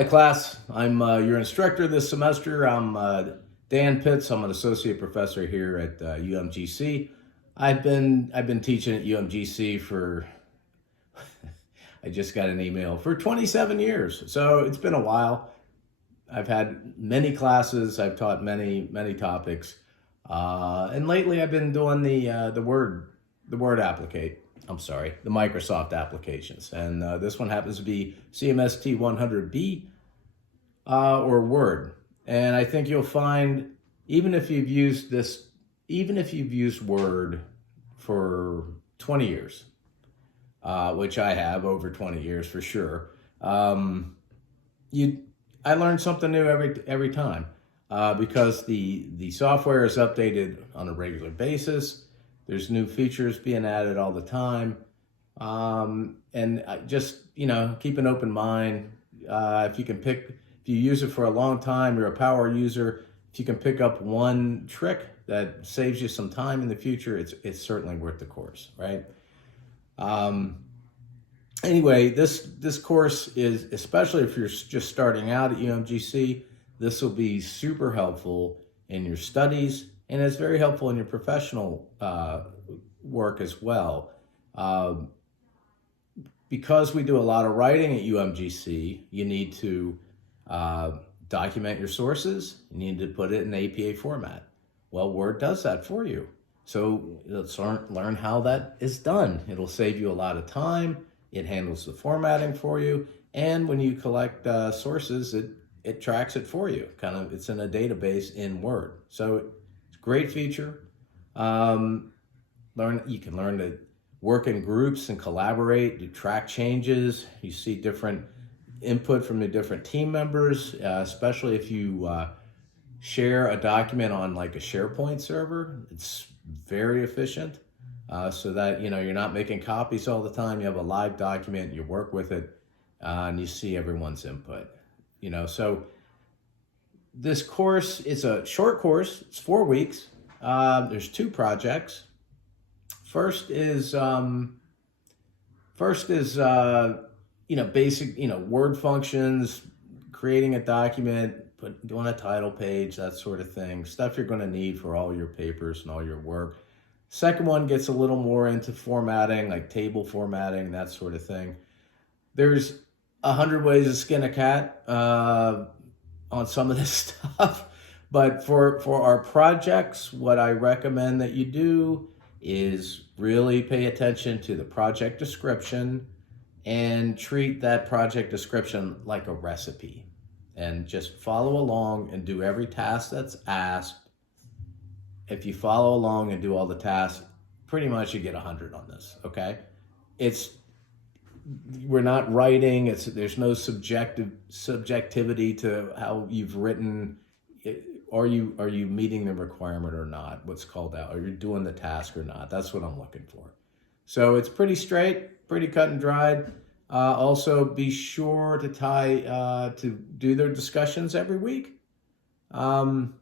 Hi class, I'm your instructor this semester. I'm Dan Pitts. I'm an associate professor here at UMGC. I've been teaching at UMGC for I just got an email for 27 years. So it's been a while. I've had many classes. I've taught many topics, and lately I've been doing the Word applicate. I'm sorry, the Microsoft applications, and this one happens to be CMST 100B or Word. And I think you'll find, even if you've used Word for 20 years, which I have over 20 years for sure, I learn something new every time because the software is updated on a regular basis. There's new features being added all the time, and just keep an open mind. If you use it for a long time, you're a power user. If you can pick up one trick that saves you some time in the future, it's certainly worth the course, right? Anyway, this course is, especially if you're just starting out at UMGC, this will be super helpful in your studies, and it's very helpful in your professional work as well. Because we do a lot of writing at UMGC, you need to document your sources. You need to put it in APA format. Well, Word does that for you. So let's learn how that is done. It'll save you a lot of time. It handles the formatting for you. And when you collect sources, it tracks it for you. It's in a database in Word. So it's a great feature. You can learn to work in groups and collaborate, you track changes, you see different input from the different team members, especially if you share a document on like a SharePoint server. It's very efficient, so that you're not making copies all the time. You have a live document, you work with it, and you see everyone's input. So this course is a short course. It's 4 weeks. There's 2 projects. First is basic Word functions, creating a document, doing a title page, that sort of thing, stuff you're going to need for all your papers and all your work. Second one gets a little more into formatting, like table formatting, that sort of thing. There's 100 ways to skin a cat on some of this stuff, but for our projects, what I recommend that you do is really pay attention to the project description and treat that project description like a recipe, and just follow along and do every task that's asked. If you follow along and do all the tasks, pretty much you get 100 on this, okay? We're not writing, there's no subjectivity to how you've written. Are you meeting the requirement or not? What's called out? Are you doing the task or not? That's what I'm looking for. So it's pretty straight, pretty cut and dried. Also, be sure to do their discussions every week. The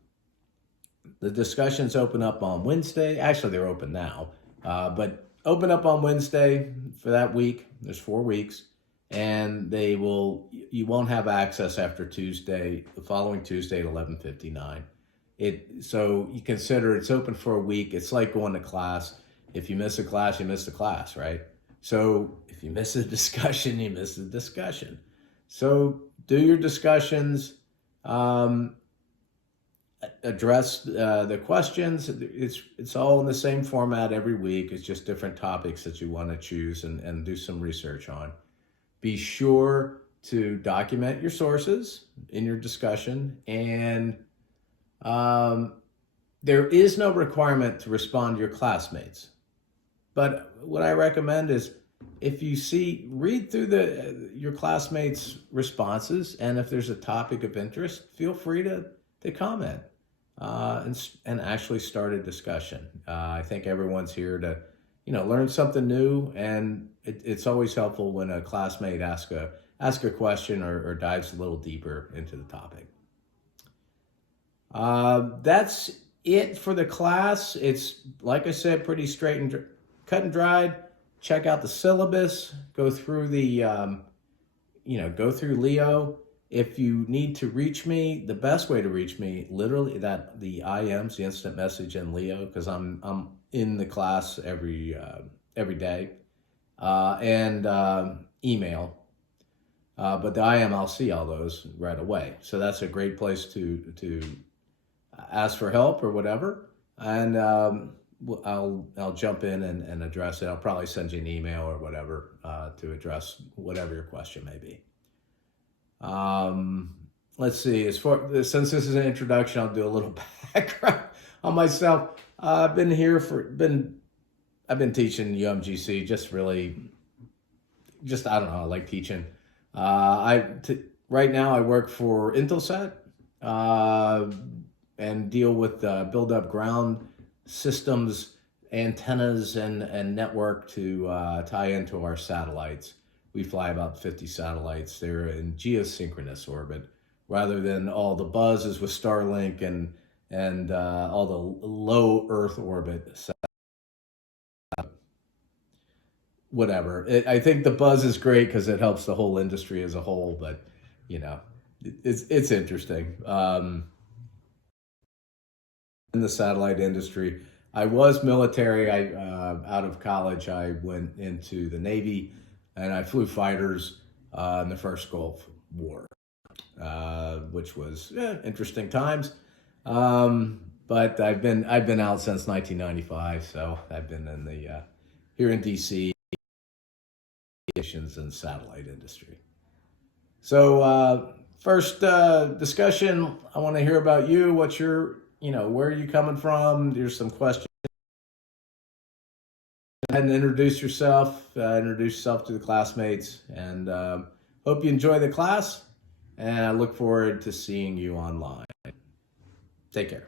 discussions open up on Wednesday. Actually, they're open now, but open up on Wednesday for that week. There's 4 weeks, and you won't have access after Tuesday, the following Tuesday at 11:59. So you consider it's open for a week. It's like going to class. If you miss a class, you miss the class, right? So if you miss a discussion, you miss the discussion. So do your discussions, address the questions. It's all in the same format every week. It's just different topics that you want to choose and do some research on. Be sure to document your sources in your discussion, and there is no requirement to respond to your classmates. But what I recommend is, if you read through your classmates' responses, and if there's a topic of interest, feel free to comment and actually start a discussion. I think everyone's here to learn something new, and it's always helpful when a classmate asks a question or dives a little deeper into the topic. That's it for the class. It's, like I said, pretty straight and cut and dried. Check out the syllabus. Go through go through Leo. If you need to reach me, the best way to reach me, literally, that the IMs, the instant message and Leo, because I'm in the class every day, and email. But the IM, I'll see all those right away. So that's a great place to ask for help or whatever, and I'll jump in and address it. I'll probably send you an email or whatever to address whatever your question may be. Let's see. Since this is an introduction, I'll do a little background on myself. I've been teaching UMGC. I don't know. I like teaching. Right now I work for Intelsat and deal with build up ground systems, antennas, and network to tie into our satellites. We fly about 50 satellites. They're in geosynchronous orbit, rather than all the buzzes with Starlink and all the low Earth orbit. Whatever. I think the buzz is great because it helps the whole industry as a whole. But it's interesting. In the satellite industry, I was military. Out of college, I went into the Navy, and I flew fighters in the first Gulf War, which was interesting times. But I've been out since 1995, so I've been in the here in DC and satellite industry. So first discussion, I want to hear about you. What's your, where are you coming from? Here's some questions. And introduce yourself to the classmates, and hope you enjoy the class, and I look forward to seeing you online. Take care.